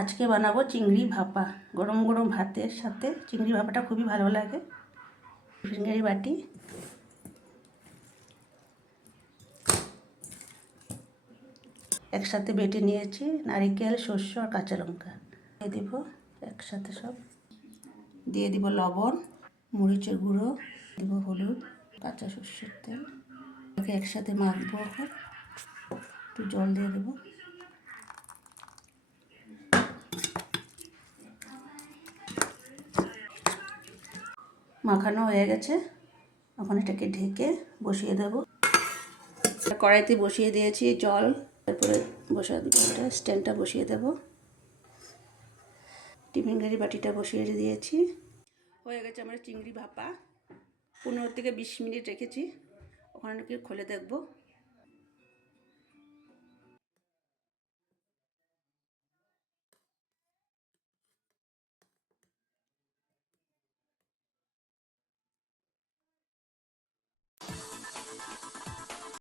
আজকে বানাবো চিংড়ি ভাপা। গরম গরম ভাতের সাথে চিংড়ি ভাপাটা খুবই ভালো লাগে। চিংড়ি বাটি, একসাথে বেটে নিয়েছি নারকেল, সর্ষে আর কাঁচা লঙ্কা। দিয়ে দিব একসাথে সব, দিয়ে দিব লবণ, মরিচের গুঁড়ো, দিব হলুদ, কাঁচা সর্ষের তেল। একসাথে মাখবো। এখন একটু জল দিয়ে দেবো। মাখানো হয়ে গেছে, এখন এটাকে ঢেকে বসিয়ে দেব। কড়াইতে বসিয়ে দিয়েছি জল, তারপরে বসিয়ে দেবো, এটা স্ট্যান্ডটা বসিয়ে দেব। টিফিন কারি বাটিটা বসিয়ে দিয়েছি। হয়ে গেছে আমার চিংড়ি ভাপা। 15 থেকে 20 মিনিট রেখেছি, ওখানে খুলে দেখবো।